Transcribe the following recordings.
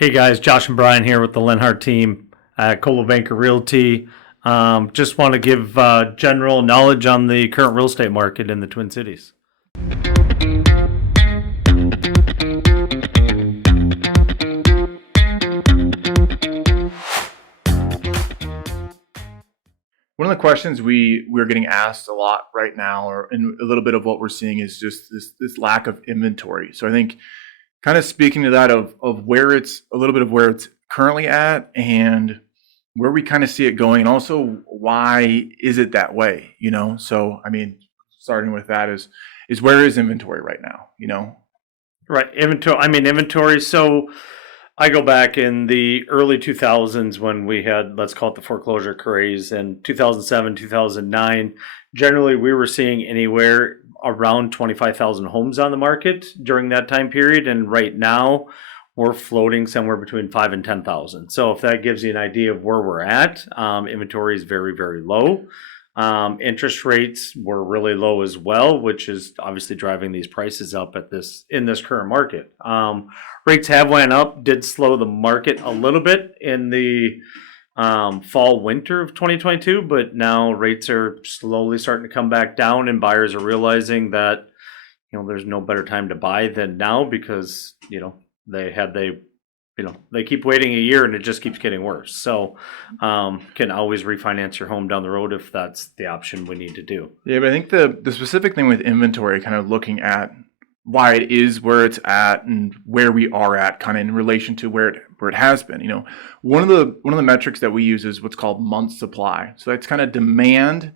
Hey guys, Josh and Brian here with the Lenhart team at Coldwell Banker Realty. Just want to give general knowledge on the current real estate market in the Twin Cities. One of the questions we're getting asked a lot right now, or and a little bit of what we're seeing, is just this lack of inventory. So I think kind of speaking to that of where it's a little bit of where it's currently at and where we kind of see it going, and also why is it that way? So I mean, starting with that is where is inventory right now? Right, inventory. So I go back in the early 2000s when we had, let's call it the foreclosure craze, in 2007, 2009. Generally, we were seeing anywhere around 25,000 homes on the market during that time period. And right now, we're floating somewhere between 5 and 10,000. So if that gives you an idea of where we're at, inventory is very, very low. Interest rates were really low as well, which is obviously driving these prices up in this current market. Rates have went up, did slow the market a little bit in the fall winter of 2022, but now rates are slowly starting to come back down, and buyers are realizing that there's no better time to buy than now because they keep waiting a year and it just keeps getting worse. So can always refinance your home down the road if that's the option we need to do. Yeah, but I think the specific thing with inventory, kind of looking at why it is where it's at and where we are at, kind of in relation to where it has been. One of the metrics that we use is what's called month supply. So that's kind of demand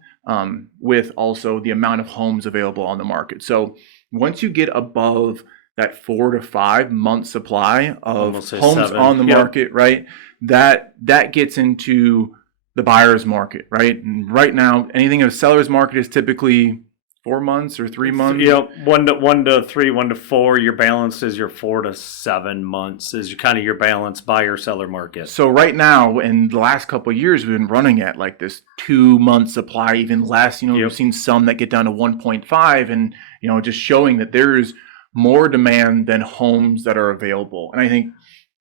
with also the amount of homes available on the market. So once you get above that 4 to 5 month supply of homes 7 on the market, right? That gets into the buyer's market, right? And right now, anything of a seller's market is typically 4 months or 3 months. Yep, 1 to 3, 1 to 4. Your balance is your 4 to 7 months is kind of your balance buyer seller market. So right now, in the last couple of years, we've been running at like this 2 month supply, even less. We've seen some that get down to 1.5, and just showing that there's more demand than homes that are available. And I think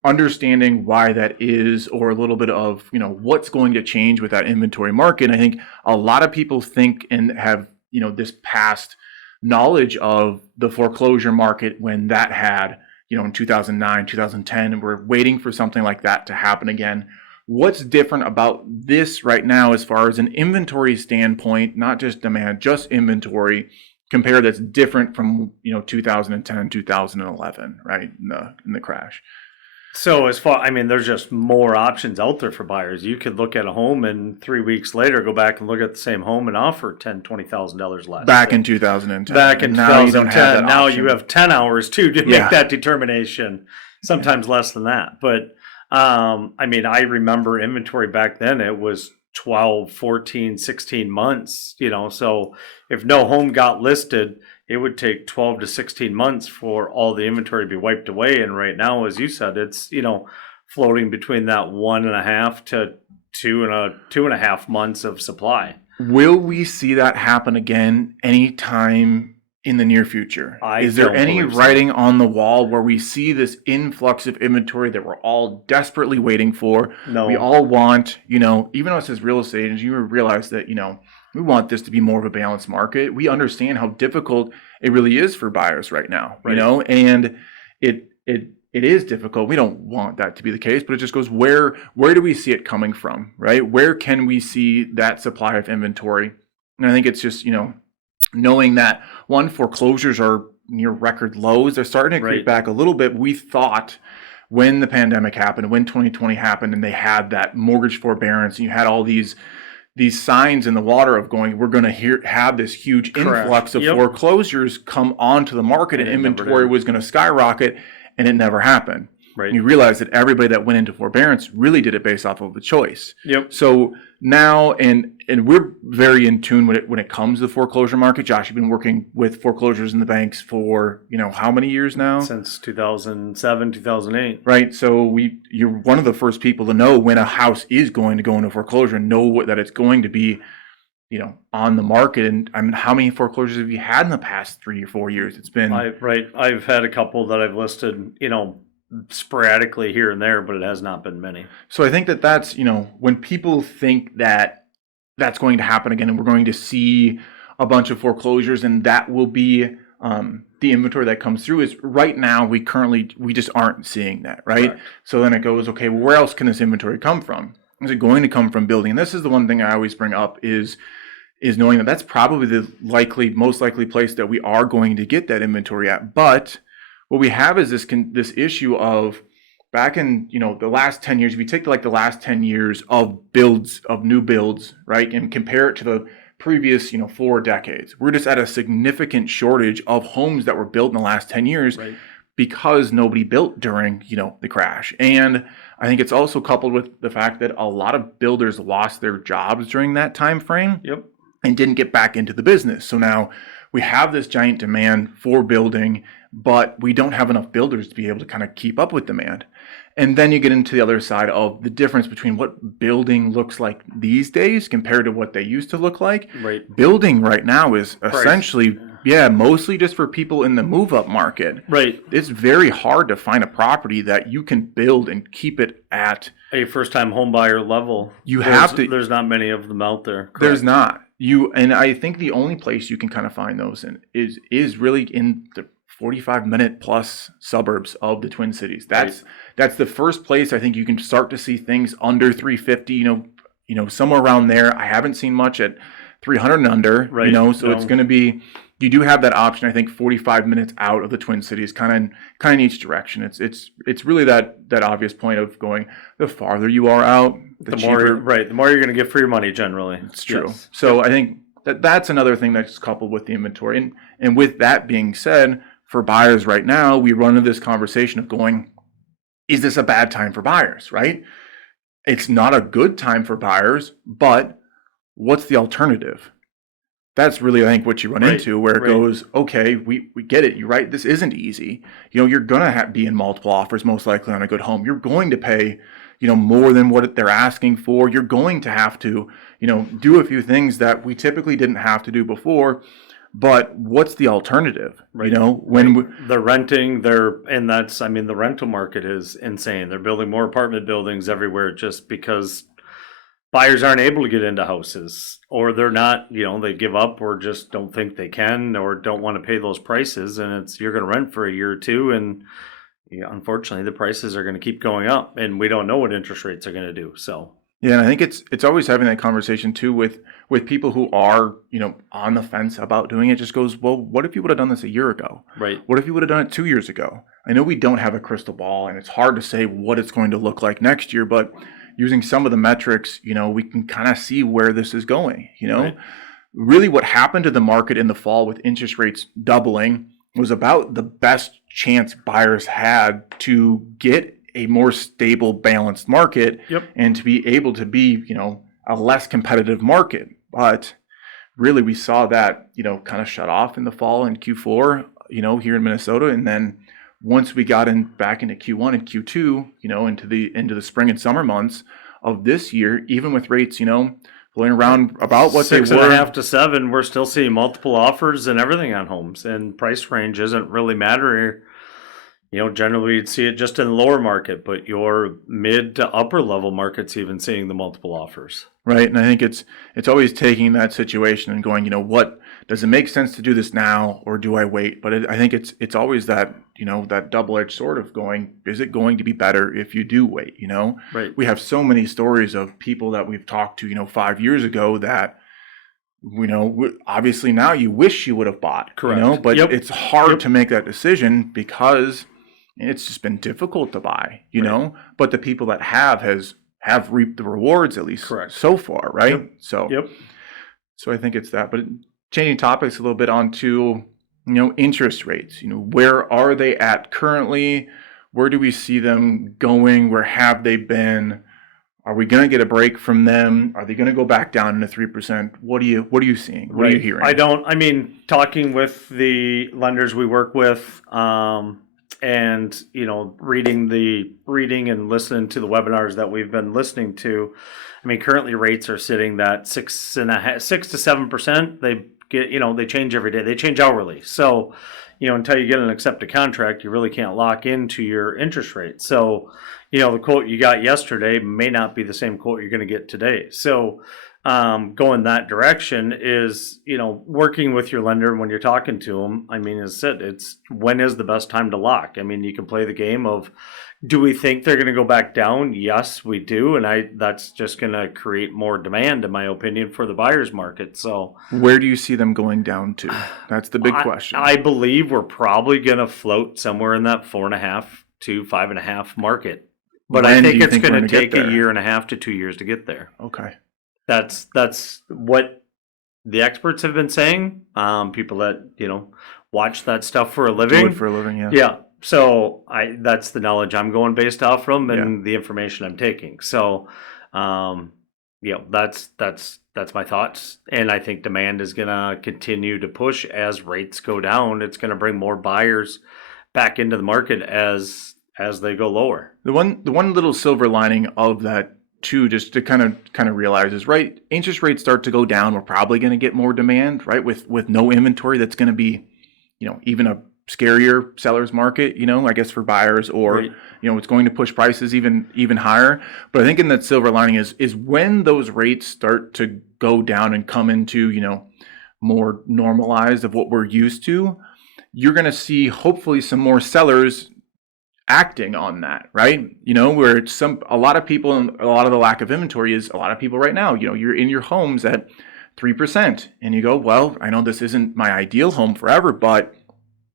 understanding why that is, or a little bit of what's going to change with that inventory market. I think a lot of people think and have this past knowledge of the foreclosure market when that had in 2009, 2010, and we're waiting for something like that to happen again. What's different about this right now as far as an inventory standpoint, not just demand, just inventory, compare that's different from 2010, 2011, right, in the crash? So there's just more options out there for buyers. You could look at a home and 3 weeks later go back and look at the same home and offer $10,000, $20,000 less. Back in 2010. Back in 2010. Now you have 10 hours too to make that determination. Sometimes less than that. But I remember inventory back then. It was 12, 14, 16 months, so if no home got listed, it would take 12 to 16 months for all the inventory to be wiped away. And right now, as you said, it's, floating between that 1.5 to 2.5 months of supply. Will we see that happen again anytime in the near future? Is there any writing on the wall where we see this influx of inventory that we're all desperately waiting for? No. We all want, even us as real estate agents, you realize that, we want this to be more of a balanced market. We understand how difficult it really is for buyers right now, right. And it is difficult. We don't want that to be the case, but it just goes, where do we see it coming from, right? Where can we see that supply of inventory? And I think it's just, knowing that, one, foreclosures are near record lows. They're starting to creep back a little bit. We thought when the pandemic happened, when 2020 happened, and they had that mortgage forbearance, and you had all these signs in the water of going, we're going to have this huge influx of foreclosures come onto the market, and inventory was going to skyrocket, and it never happened. Right. And you realize that everybody that went into forbearance really did it based off of a choice. Yep. So now, and we're very in tune when it comes to the foreclosure market. Josh, you've been working with foreclosures in the banks for, how many years now? Since 2007, 2008. Right. So you're one of the first people to know when a house is going to go into foreclosure and know that it's going to be, on the market. And I mean, how many foreclosures have you had in the past 3 or 4 years? It's been I've had a couple that I've listed, sporadically here and there, but it has not been many. So I think that that's, when people think that that's going to happen again and we're going to see a bunch of foreclosures and that will be the inventory that comes through, is right now we just aren't seeing that, right? Correct. So then it goes, okay, well, where else can this inventory come from? Is it going to come from building? And this is the one thing I always bring up is knowing that that's probably the most likely place that we are going to get that inventory at. But what we have is this issue of back in, the last 10 years, if you take the last 10 years of new builds, right, and compare it to the previous, 4 decades, we're just at a significant shortage of homes that were built in the last 10 years, Right. because nobody built during, the crash. And I think it's also coupled with the fact that a lot of builders lost their jobs during that time frame. Yep. And didn't get back into the business. So now we have this giant demand for building, but we don't have enough builders to be able to kind of keep up with demand. And then you get into the other side of the difference between what building looks like these days compared to what they used to look like. Right. Building right now is essentially, mostly just for people in the move-up market. Right. It's very hard to find a property that you can build and keep it at a first-time home buyer level. There's not many of them out there. Correct. There's not. And I think the only place you can kind of find those in is really in the 45-minute plus suburbs of the Twin Cities. That's the first place I think you can start to see things under 350. Somewhere around there. I haven't seen much at 300 and under. Right. So it's going to be. You do have that option. I think 45 minutes out of the Twin Cities, kind of in each direction. It's really that obvious point of going. The farther you are out, the cheaper. The more you're going to get for your money. Generally, it's true. Yes. So I think that's another thing that's coupled with the inventory. And with that being said, for buyers right now, we run into this conversation of going, is this a bad time for buyers? Right? It's not a good time for buyers, but what's the alternative? That's really, I think, what you run into, where it goes, okay, we get it. You're right. This isn't easy. You're going to be in multiple offers, most likely on a good home. You're going to pay, more than what they're asking for. You're going to have to, do a few things that we typically didn't have to do before. But what's the alternative? Right. When they're renting, the rental market is insane. They're building more apartment buildings everywhere just because buyers aren't able to get into houses, or they're not, they give up or just don't think they can or don't want to pay those prices. And you're going to rent for a year or two. And unfortunately, the prices are going to keep going up, and we don't know what interest rates are going to do. So. Yeah, and I think it's always having that conversation too with people who are, on the fence about doing it. Just goes, well, what if you would have done this a year ago? Right. What if you would have done it 2 years ago? I know we don't have a crystal ball, and it's hard to say what it's going to look like next year, but using some of the metrics, we can kind of see where this is going, Right. Really what happened to the market in the fall with interest rates doubling was about the best chance buyers had to get a more stable, balanced market. Yep. And to be able to be, a less competitive market. But really we saw that, kind of shut off in the fall in Q4, here in Minnesota. And then once we got back into Q1 and Q2, into the spring and summer months of this year, even with rates, floating around about what they were. 6.5 to 7, we're still seeing multiple offers and everything on homes, and price range isn't really mattering. Generally you'd see it just in the lower market, but your mid to upper level market's even seeing the multiple offers. Right. And I think it's always taking that situation and going, what does it make sense to do this now, or do I wait? But I think it's always that, that double-edged sword of going, is it going to be better if you do wait? Right. We have so many stories of people that we've talked to, 5 years ago that, obviously now you wish you would have bought. Correct. But it's hard to make that decision because it's just been difficult to buy, Right. But the people that have reaped the rewards, at least so far, right? Yep. So I think it's that. But changing topics a little bit onto, interest rates. Where are they at currently? Where do we see them going? Where have they been? Are we going to get a break from them? Are they going to go back down into 3%? What are you seeing? What are you hearing? Talking with the lenders we work with, and reading and listening to the webinars that we've been listening to, currently rates are sitting that 6 to 7%. They get, they change every day. They change hourly. So, until you get an accepted contract, you really can't lock into your interest rate. So, the quote you got yesterday may not be the same quote you're going to get today. So, going that direction is, working with your lender when you're talking to them. I mean, as I said, it's when is the best time to lock? I mean, you can play the game of, do we think they're going to go back down? Yes, we do. And that's just going to create more demand, in my opinion, for the buyer's market. So where do you see them going down to? That's the big question. I believe we're probably going to float somewhere in that 4.5 to 5.5 market. But I think it's going to take a year and a half to 2 years to get there. Okay. That's what the experts have been saying. People that, watch that stuff for a living. Do it for a living, yeah. Yeah. So that's the knowledge I'm going based off from and the information I'm taking. So, that's my thoughts. And I think demand is going to continue to push as rates go down. It's going to bring more buyers back into the market as they go lower. The one little silver lining of that too, just to kind of realize is, right, interest rates start to go down, we're probably going to get more demand, right? With no inventory, that's going to be, even a scarier seller's market, I guess, for buyers, or Right. It's going to push prices even higher. But I think in that silver lining is when those rates start to go down and come into, more normalized of what we're used to, you're going to see hopefully some more sellers acting on that, right? Where it's a lot of people, and a lot of the lack of inventory is a lot of people right now, you're in your homes at 3%, and you go, well, I know this isn't my ideal home forever, but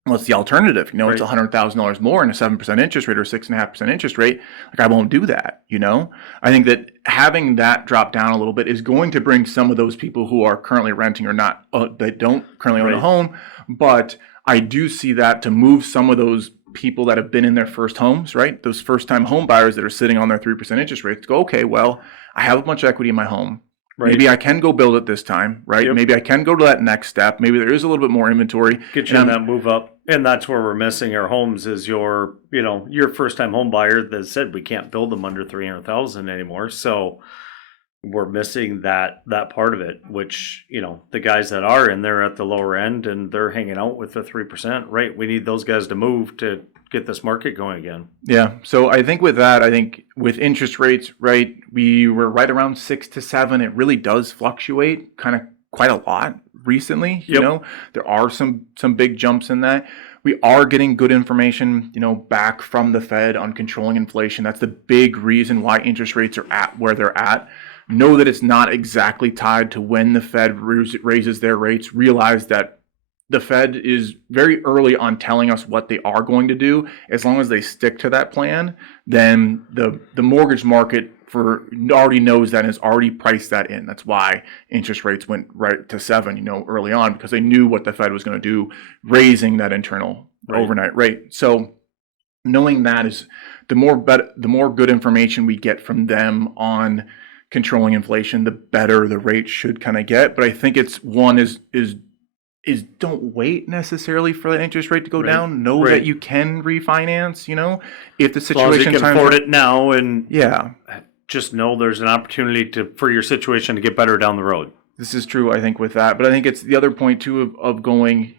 what's the alternative? Right. It's $100,000 more and a 7% interest rate or 6.5% interest rate. Like, I won't do that. I think that having that drop down a little bit is going to bring some of those people who are currently renting or not, that don't currently own a home. But I do see that to move some of those people that have been in their first homes, right? Those first time home buyers that are sitting on their 3% interest rates to go, okay, well, I have a bunch of equity in my home. Right. Maybe I can go build it this time, right? Yep. Maybe I can go to that next step. Maybe there is a little bit more inventory. Get you in that move up. And that's where we're missing our homes is your first time home buyer that said we can't build them under 300,000 anymore. So we're missing that part of it, which, the guys that are in there at the lower end and they're hanging out with the 3%, right? We need those guys to move to get this market going again. Yeah. So I think with interest rates, right, we were right around 6 to 7. It really does fluctuate kind of quite a lot recently. Yep. There are some big jumps in that. We are getting good information, back from the Fed on controlling inflation. That's the big reason why interest rates are at where they're at. Know that it's not exactly tied to when the Fed raises their rates. Realize that the Fed is very early on telling us what they are going to do. As long as they stick to that plan, then the mortgage market already knows that and has already priced that in. That's why interest rates went right to 7, early on, because they knew what the Fed was going to do, raising that internal overnight rate. So knowing that is the more good information we get from them on controlling inflation, the better the rate should kind of get. But I think it's one is don't wait necessarily for that interest rate to go down. Know that you can refinance, if the situation, as long as you can afford it now, and yeah, just know there's an opportunity for your situation to get better down the road. This is true, I think, with that. But I think it's the other point too of going,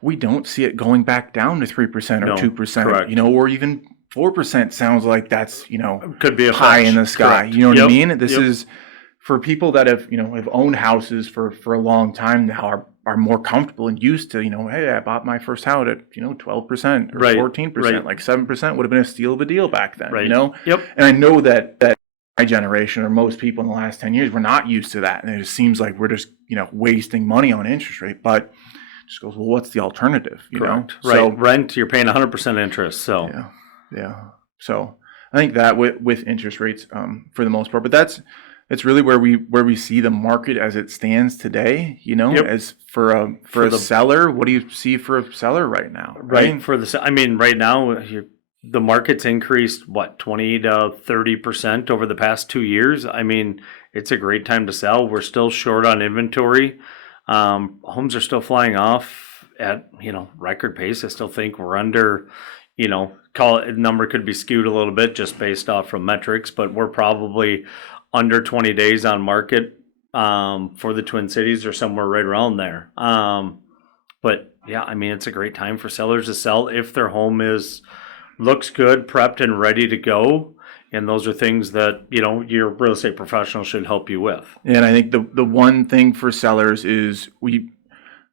we don't see it going back down to 3% or 2%, correct. Or even 4% sounds like that's, could be a high in the sky. Correct. You know what I mean? This is for people that have owned houses for a long time now, are more comfortable and used to, hey, I bought my first house at, 12% or 14%, like 7% would have been a steal of a deal back then, Yep. And I know that my generation or most people in the last 10 years, we're not used to that. And it just seems like we're just, wasting money on interest rate, but it just goes, well, what's the alternative? Correct. Right. So rent, you're paying 100% interest. So yeah. So I think that with interest rates, for the most part, but it's really where we see the market as it stands today. As for a seller, what do you see for a seller right now? Right. Right now, the market's increased 20 to 30% over the past 2 years. It's a great time to sell. We're still short on inventory. Homes are still flying off at record pace. I still think we're under. Call it, number could be skewed a little bit just based off from metrics, but we're probably under 20 days on market for the Twin Cities or somewhere right around there. But Yeah, I mean, it's a great time for sellers to sell if their home looks good, prepped and ready to go. And those are things that, your real estate professional should help you with. And I think the one thing for sellers is we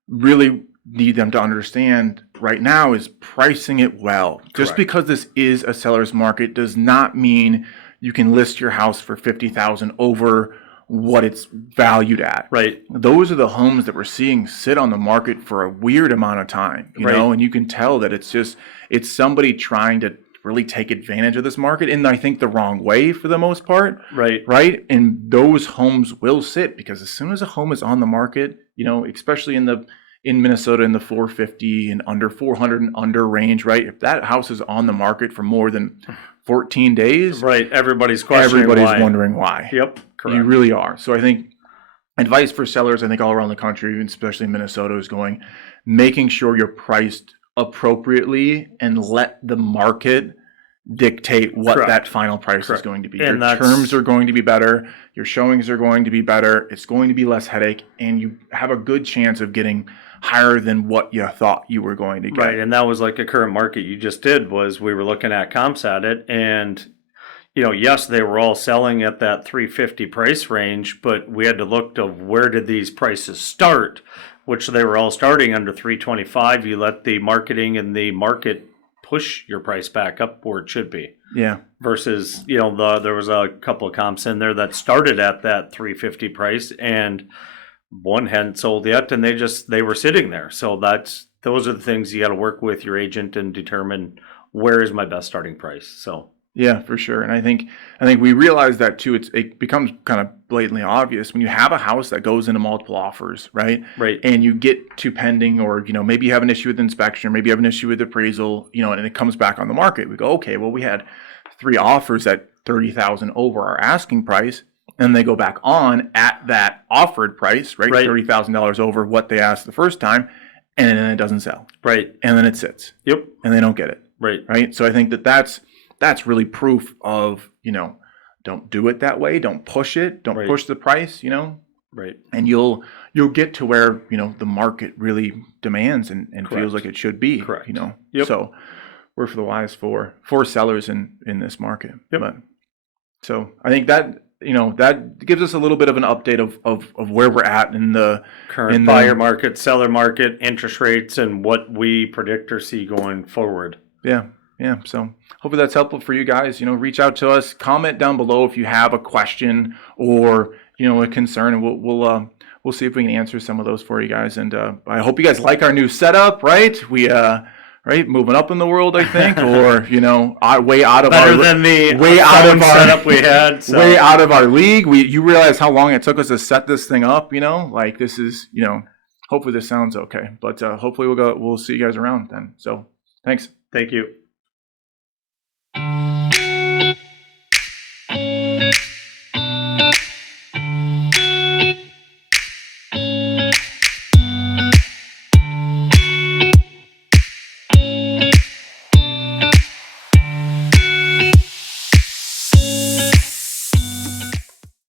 really need them to understand right now is pricing it well. Just Correct. because this is a seller's market does not mean you can list your house for $50,000 over what it's valued at. Right. Those are the homes that we're seeing sit on the market for a weird amount of time, you know, and you can tell that it's somebody trying to really take advantage of this market, and I think the wrong way for the most part. Right. And those homes will sit because as soon as a home is on the market, especially in Minnesota in the 450 and under 400 and under range, right? If that house is on the market for more than 14 days, right, everybody's wondering why. Yep, correct. You really are. So I think advice for sellers, I think all around the country, especially in Minnesota, is making sure you're priced appropriately and let the market dictate what that final price is going to be. And your terms are going to be better. Your showings are going to be better. It's going to be less headache, and you have a good chance of getting higher than what you thought you were going to get. Right, and that was like a current market you just did was we were looking at comps at it, and yes, they were all selling at that 350 price range, but we had to look to where did these prices start, which they were all starting under 325. You let the marketing and the market push your price back up where it should be. Yeah. Versus, there was a couple of comps in there that started at that 350 price, and one hadn't sold yet, and they were sitting there. So those are the things you got to work with your agent and determine where is my best starting price. So. Yeah, for sure. And I think we realize that too. It becomes kind of blatantly obvious when you have a house that goes into multiple offers, right? Right. And you get to pending, or maybe you have an issue with inspection, or maybe you have an issue with appraisal, and it comes back on the market. We go, okay, well, we had 3 offers at $30,000 over our asking price, and they go back on at that offered price, right? $30,000 over what they asked the first time, and then it doesn't sell. Right. And then it sits. Yep. And they don't get it. Right. Right. So I think that's really proof of, don't do it that way. Don't push it. Don't push the price, Right. And you'll get to where, the market really demands and feels like it should be. Correct. Yep. So we're for the wise for sellers in this market. Yep. But, so I think that, that gives us a little bit of an update of where we're at in the current buyer market, seller market, interest rates, and what we predict or see going forward. Yeah. Yeah, so hopefully that's helpful for you guys. Reach out to us, comment down below if you have a question or a concern, and we'll see if we can answer some of those for you guys. And I hope you guys like our new setup. Right, we moving up in the world, I think, or way out of better than the way out of our setup we had, so. Way out of our league. You realize how long it took us to set this thing up. Like this is hopefully this sounds okay, but hopefully we'll see you guys around then. So thanks. Thank you.